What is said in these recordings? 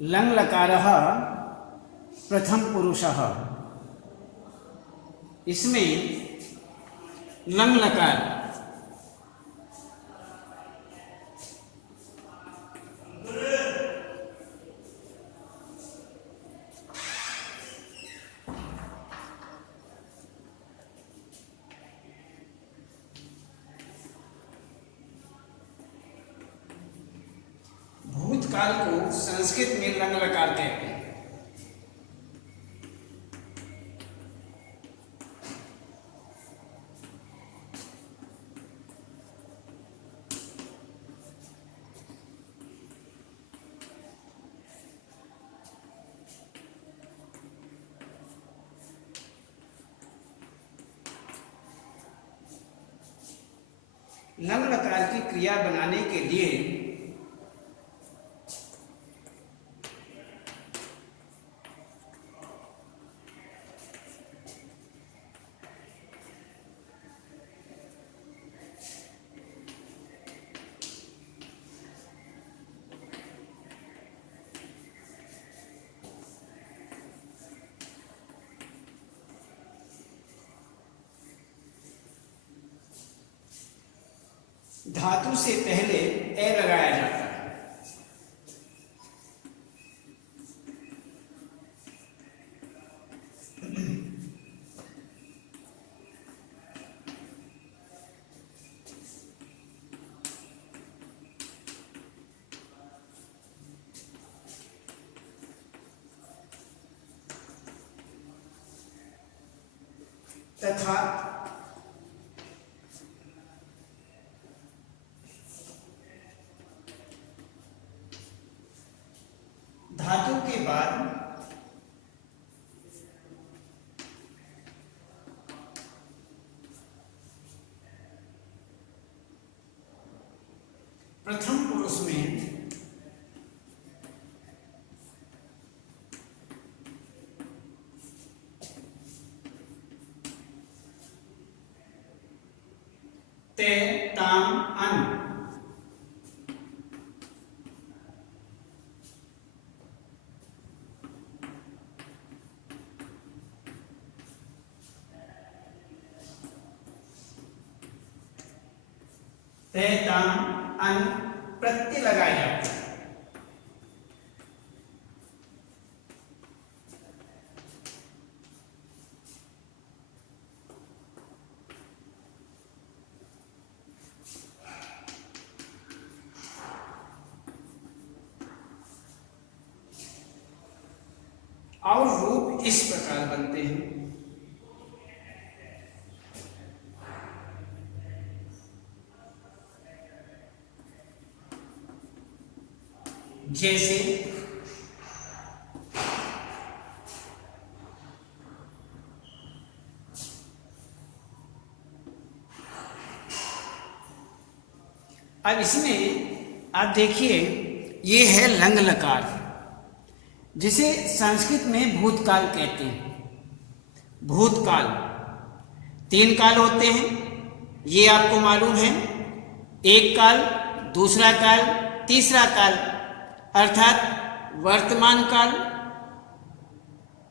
लङ् लकारः प्रथम पुरुषः। इसमें लङ् लकार भूतकाल को संस्कृत में लङ् लकार कहते हैं। लङ् लकार की क्रिया बनाने के लिए धातु से पहले ए लगाया जाता है। तथा धातु के बाद प्रथम पुरुष में ते ताम अन ते ताम अन प्रत्यय लगाए जाते हैं। और रूप इस प्रकार बनते हैं। जैसे अब इसमें आप देखिए, ये है लङ् लकार, जिसे संस्कृत में भूतकाल कहते हैं। भूतकाल 3 काल होते हैं, ये आपको मालूम है। एक काल, दूसरा काल, तीसरा काल, अर्थात वर्तमान काल,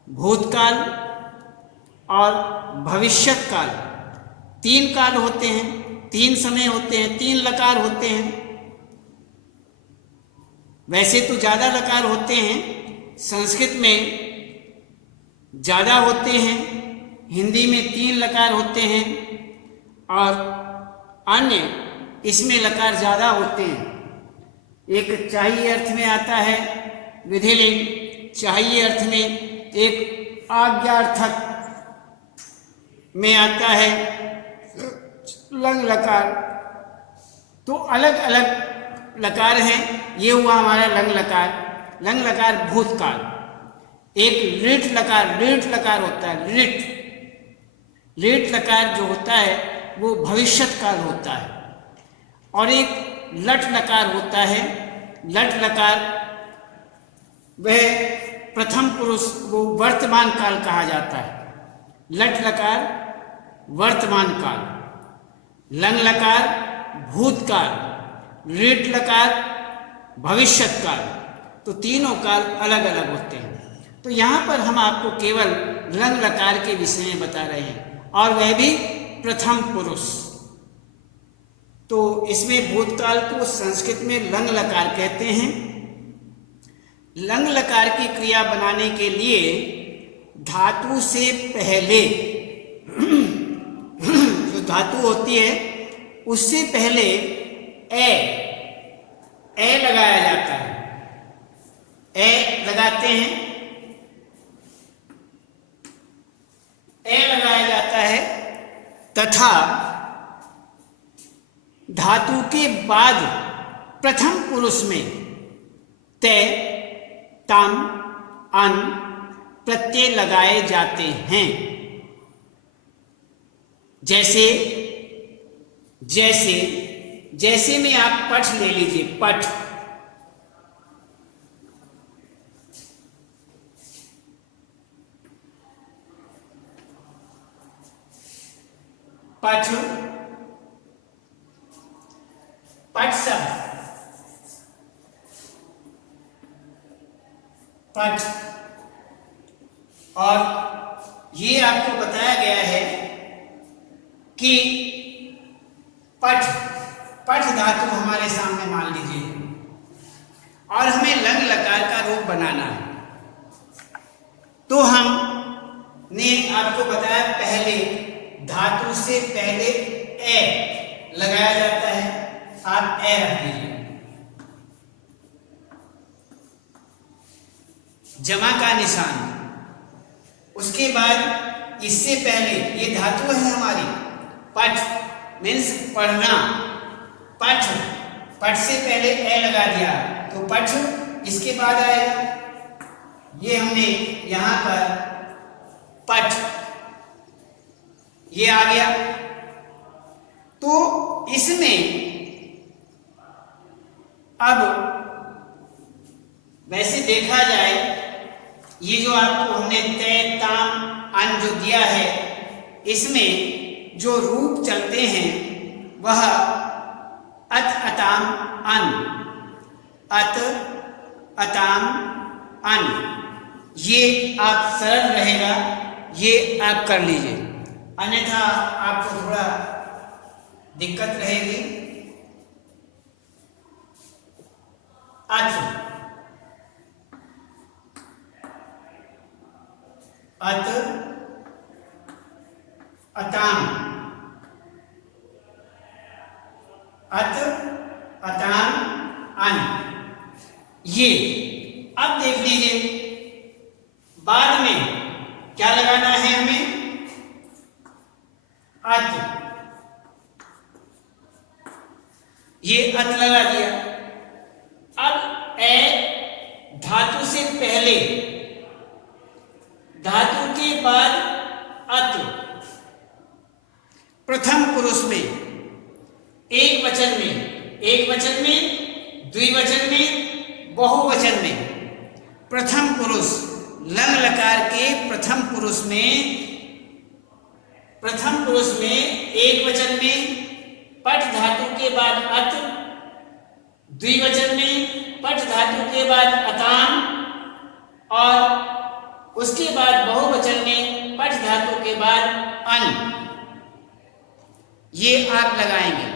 भूतकाल और भविष्यत काल। 3 काल होते हैं, 3 समय होते हैं, 3 लकार होते हैं। वैसे तो ज़्यादा लकार होते हैं, संस्कृत में ज़्यादा होते हैं, हिंदी में 3 लकार होते हैं और अन्य इसमें लकार ज़्यादा होते हैं। एक चाहिए अर्थ में आता है विधिलिंग, चाहिए अर्थ में एक आज्ञार्थक में आता है लङ् लकार। तो अलग अलग लकार हैं। ये हुआ हमारा लङ् लकार। लङ् लकार भूतकाल। एक ऋट लकार होता है। ऋट लकार जो होता है वो भविष्यत काल होता है। और एक लट लकार होता है। लट लकार वह प्रथम पुरुष, वो वर्तमान काल कहा जाता है। लट लकार वर्तमान काल, लङ् लकार भूतकाल, ऋट लकार भविष्यत काल तो तीनों काल अलग अलग होते हैं। तो यहाँ पर हम आपको केवल लंग लकार के विषय में बता रहे हैं, और वह भी प्रथम पुरुष। तो इसमें भूतकाल को संस्कृत में लंग लकार कहते हैं। लंग लकार की क्रिया बनाने के लिए धातु से पहले जो धातु होती है उससे पहले ए लगाया जाता है। ए लगाते हैं, ए लगाया जाता है, तथा धातु के बाद प्रथम पुरुष में ते, तम, अन प्रत्यय लगाए जाते हैं। जैसे जैसे जैसे में आप पठ ले लीजिए, पठ, पठ, पठ शब्द, पठ, और ये आपको बताया गया है कि पठ धातु हमारे सामने मान लीजिए, और हमें लंग लकार का रूप बनाना है। तो हमने आपको बताया पहले धातु से पहले ए लगाया जाता है, आप ए रख दीजिए। जमा का निशान, उसके बाद इससे पहले ये धातु है हमारी पठ मीन्स पढ़ना, पठ, पठ से पहले ए लगा दिया तो पठ, इसके बाद आएगा ये हमने यहां पर पठ, ये आ गया। तो इसमें अब वैसे देखा जाए, ये जो आपको हमने ते, ताम, अन जो दिया है, इसमें जो रूप चलते हैं वह अत, अताम, अन, अत, अताम, अन, ये आप सरल रहेगा, ये आप कर लीजिए, अन्यथा आपको थोड़ा दिक्कत रहेगी। अत, अत, अताम, अत, अताम, अन, ये अब देख लीजिए बाद में क्या लगाना है हमें, अत, ये अत लगा दिया। अब ए धातु से पहले, धातु के बाद अत, प्रथम पुरुष में, एक वचन में, द्विवचन में, बहुवचन में, प्रथम पुरुष लंग लकार के प्रथम पुरुष में एक वचन में पठ धातु के बाद अत, द्विवचन में पठ धातु के बाद अताम, और उसके बाद बहुवचन में पठ धातु के बाद अन, ये आप लगाएंगे।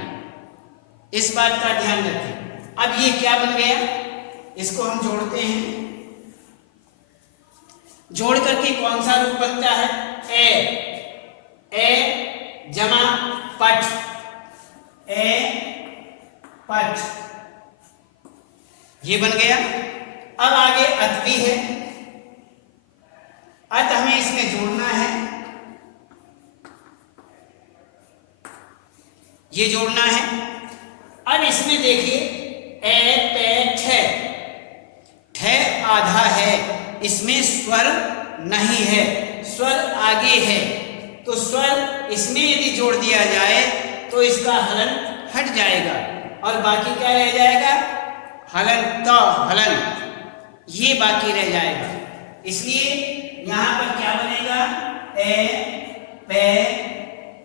इस बात का ध्यान रखें। अब ये क्या बन गया, इसको हम जोड़ते हैं। जोड़ करके कौन सा रूप बनता है, ए जमा पठ, ए पठ, ये बन गया। अब आगे अत भी है, अत हमें इसमें जोड़ना है, ये जोड़ना है। अब इसमें देखिए ए पे ठे आधा है, इसमें स्वर नहीं है, स्वर आगे है, तो स्वर इसमें यदि जोड़ दिया जाए तो इसका हलन हट जाएगा और बाकी क्या रह जाएगा, हलन त हलन, ये बाकी रह जाएगा। इसलिए यहां पर क्या बनेगा, ए पे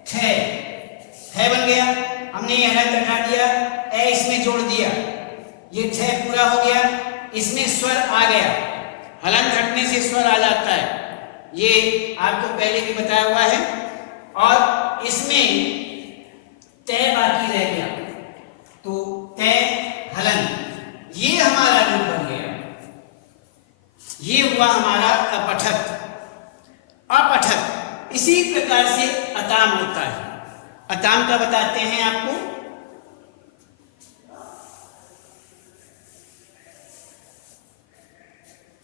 ठे बन गया। हमने ये हलन हटा दिया, ए इसमें जोड़ दिया, ये ठे पूरा हो गया। इसमें स्वर आ गया, हलन घटने से स्वर आ जाता है, ये आपको पहले भी बताया हुआ है। और इसमें तय बाकी रह गया, तो तय हलन, ये हमारा रूप बन गया। ये हुआ हमारा अपठक। अपठक इसी प्रकार से अताम होता है। अताम का बताते हैं आपको।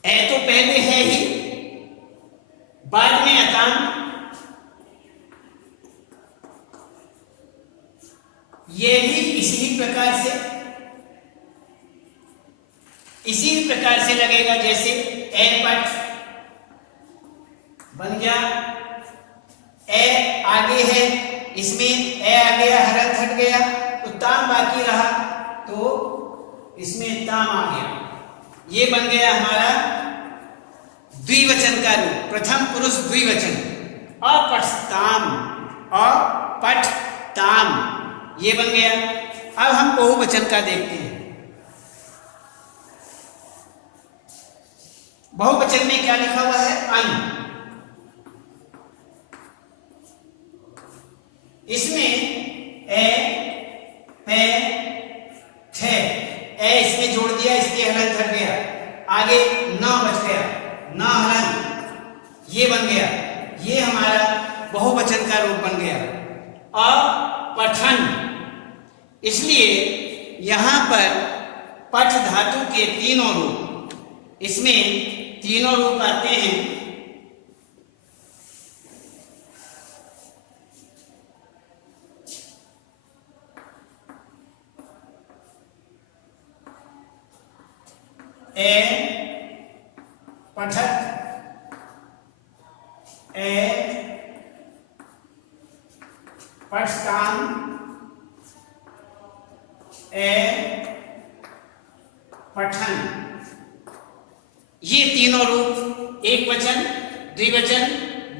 ए तो पहले है ही, बाद में अताम, ये भी इसी प्रकार से लगेगा, जैसे ए पट बन गया, ए आगे है, इसमें ए आ गया, हरत हट गया, तो ताम बाकी रहा, तो इसमें ताम आ गया। ये बन गया हमारा द्विवचन का रूप, प्रथम पुरुष द्विवचन। अपठताम, अपठताम, ये बन गया। अब हम बहुवचन का देखते हैं। बहुवचन में क्या लिखा हुआ है? अन। इसमें ए, पे, थे, ए इसमें जोड़ दिया, इसलिए हलन घट गया, आगे न बच गया, न हलन, ये बन गया। ये हमारा बहुवचन का रूप बन गया। अपठन, इसलिए यहां पर पठ धातु के तीनों रूप, इसमें तीनों रूप आते हैं। ए पठक, ए पठताम, ए पठन। ये तीनों रूप एक वचन, द्विवचन,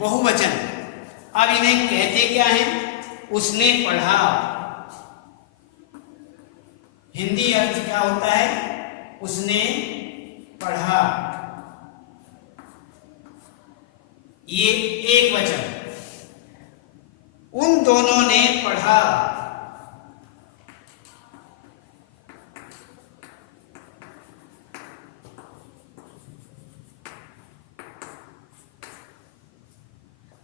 बहुवचन। अब इन्हें कहते क्या हैं? उसने पढ़ा। हिंदी अर्थ क्या होता है? उसने पढ़ा। ये एक वचन, उन दोनों ने पढ़ा।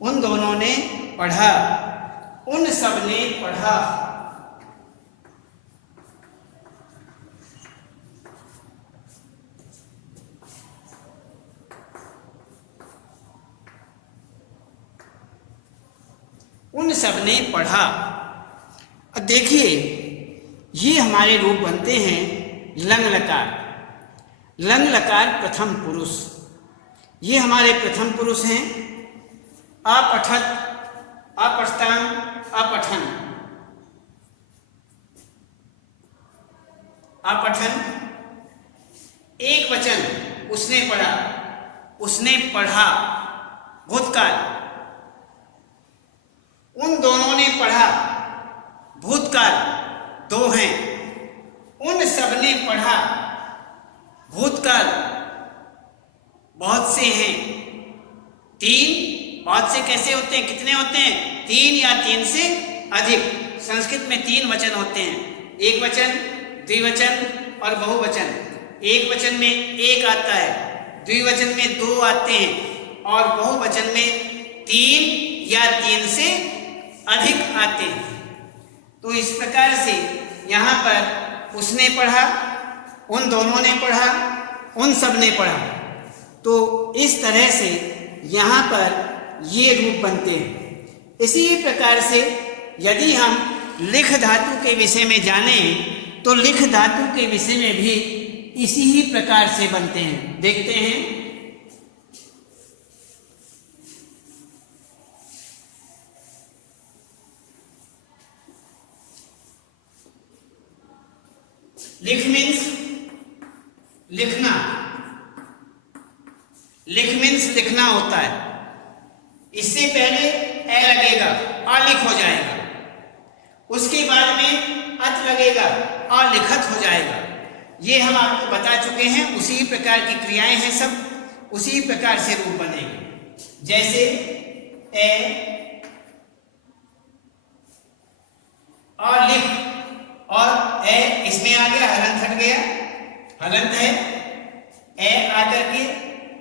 उन दोनों ने पढ़ा, उन सब ने पढ़ा। उन सब ने पढ़ा। अब देखिए, ये हमारे रूप बनते हैं लंग लकार। लंग लकार प्रथम पुरुष, ये हमारे प्रथम पुरुष हैं। अपठत, अपठताम, अपठन। अपठन एक वचन, उसने पढ़ा, उसने पढ़ा, भूतकाल। उन दोनों ने पढ़ा, भूतकाल, दो हैं। उन सब ने पढ़ा, भूतकाल, बहुत से हैं, तीन। बहुत से कैसे होते हैं? कितने होते हैं? तीन या तीन से अधिक। संस्कृत में तीन वचन होते हैं, एक वचन, द्विवचन और बहुवचन। एक वचन में एक आता है, द्विवचन में दो आते हैं और बहुवचन में तीन या तीन से अधिक आते हैं। तो इस प्रकार से यहाँ पर उसने पढ़ा, उन दोनों ने पढ़ा, उन सब ने पढ़ा। तो इस तरह से यहाँ पर ये रूप बनते हैं। इसी प्रकार से यदि हम लिख धातु के विषय में जानें तो लिख धातु के विषय में भी इसी ही प्रकार से बनते हैं। देखते हैं। लिख मीन्स लिखना, लिख मीन्स लिखना होता है। इससे पहले ए लगेगा, अलिख हो जाएगा। उसके बाद में अत लगेगा, अलिखत हो जाएगा। ये हम आपको बता चुके हैं, उसी प्रकार की क्रियाएं हैं सब, उसी प्रकार से रूप बनेंगे। जैसे ए और लिख, और ए इसमें आ गया, हलंत हट गया, हलंत है, ए आकर के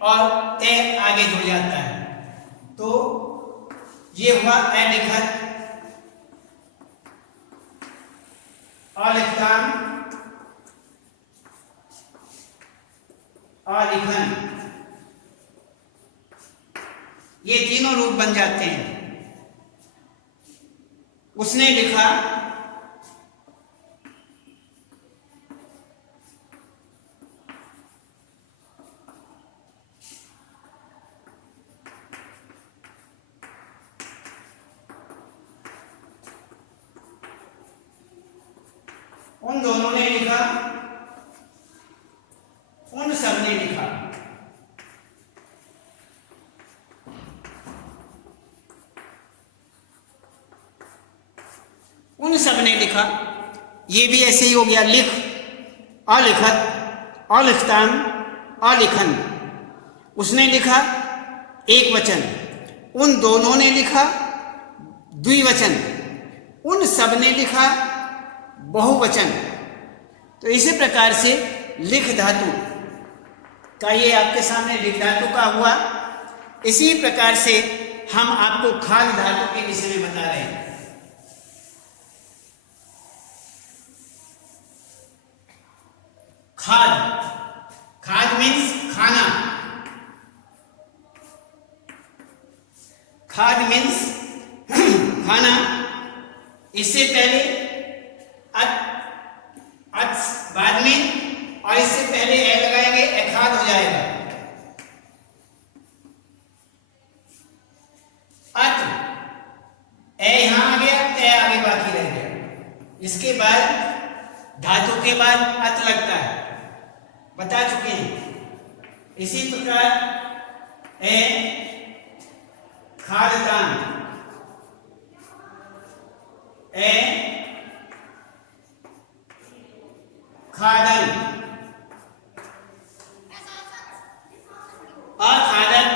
और ए आगे जुड़ जाता है, तो ये हुआ ए लिखत, अलिखतान, अलिखन, ये तीनों रूप बन जाते हैं। उसने लिखा, उन दोनों ने लिखा, उन सब ने लिखा। उन सब ने लिखा, ये भी ऐसे ही हो गया, लिख, अलिखत, अलिखतान, अलिखन। उसने लिखा एक वचन, उन दोनों ने लिखा द्विवचन, उन सब ने लिखा बहुवचन। तो इसी प्रकार से लिख धातु का, ये आपके सामने लिख धातु का हुआ। इसी प्रकार से हम आपको खाद धातु के विषय में बता रहे हैं। खाद, खाद मीन्स खाना, खाद मीन्स खाना। इससे पहले बाद में, और इससे पहले ए लगाएंगे, एखाद हो जाएगा। अत, ए यहां आ गया, ए आगे बाकी रह गया। इसके बाद धातु के बाद अत लगता है, बता चुके हैं। इसी प्रकार ए खादतान, ए खादन, अखादन,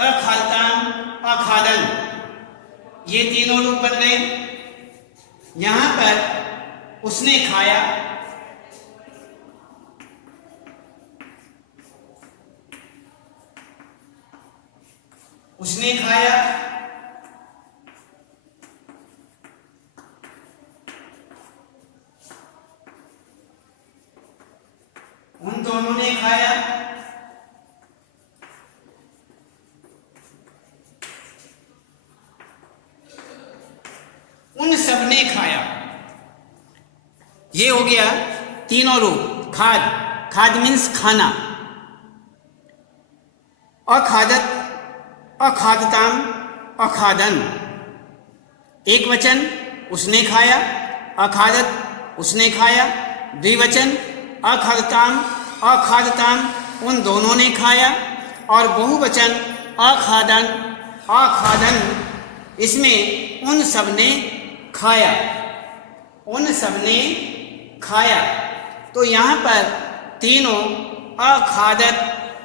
अखादतान, अखादन, ये तीनों रूप बन गए। यहां पर उसने खाया, उसने खाया, उन दोनों ने खाया, उन सब ने खाया। ये हो गया तीनों रूप। खाद, खाद मीन्स खाना, अखादत, अखादताम, अखादन, एक वचन, उसने खाया, अखादत, उसने खाया, द्विवचन, अखादताम, अखादताम, उन दोनों ने खाया, और बहुवचन अखादन, अखादन, इसमें उन सब ने खाया, उन सब ने खाया। तो यहाँ पर तीनों अखादत,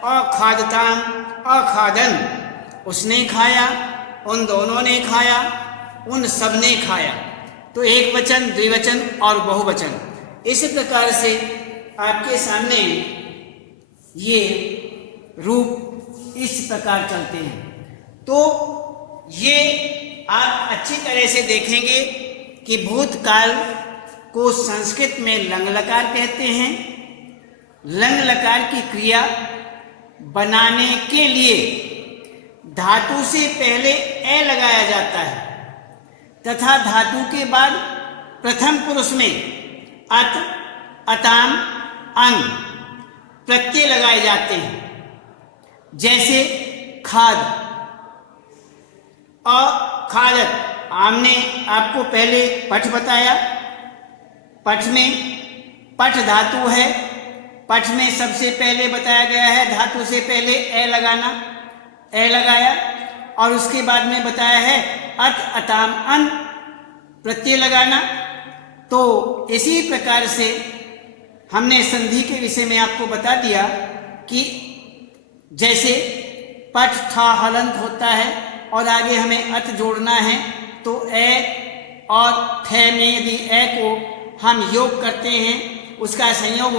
अखादताम, अखादन, उसने खाया, उन दोनों ने खाया, उन सब ने खाया। तो एक वचन, द्विवचन और बहुवचन, इस प्रकार से आपके सामने ये रूप इस प्रकार चलते हैं। तो ये आप अच्छी तरह से देखेंगे कि भूतकाल को संस्कृत में लंग लकार कहते हैं। लंग लकार की क्रिया बनाने के लिए धातु से पहले ए लगाया जाता है तथा धातु के बाद प्रथम पुरुष में अत, अताम, अन प्रत्यय लगाए जाते हैं। जैसे खाद, अखादत, हमने आपको पहले पठ बताया, पठ में पठ धातु है, पठ में सबसे पहले बताया गया है धातु से पहले ए लगाना, ए लगाया, और उसके बाद में बताया है अत, अताम, अन प्रत्यय लगाना। तो इसी प्रकार से हमने संधि के विषय में आपको बता दिया कि जैसे पठ था हलंत होता है और आगे हमें अत जोड़ना है, तो ए और थे में यदि ए को हम योग करते हैं, उसका संयोग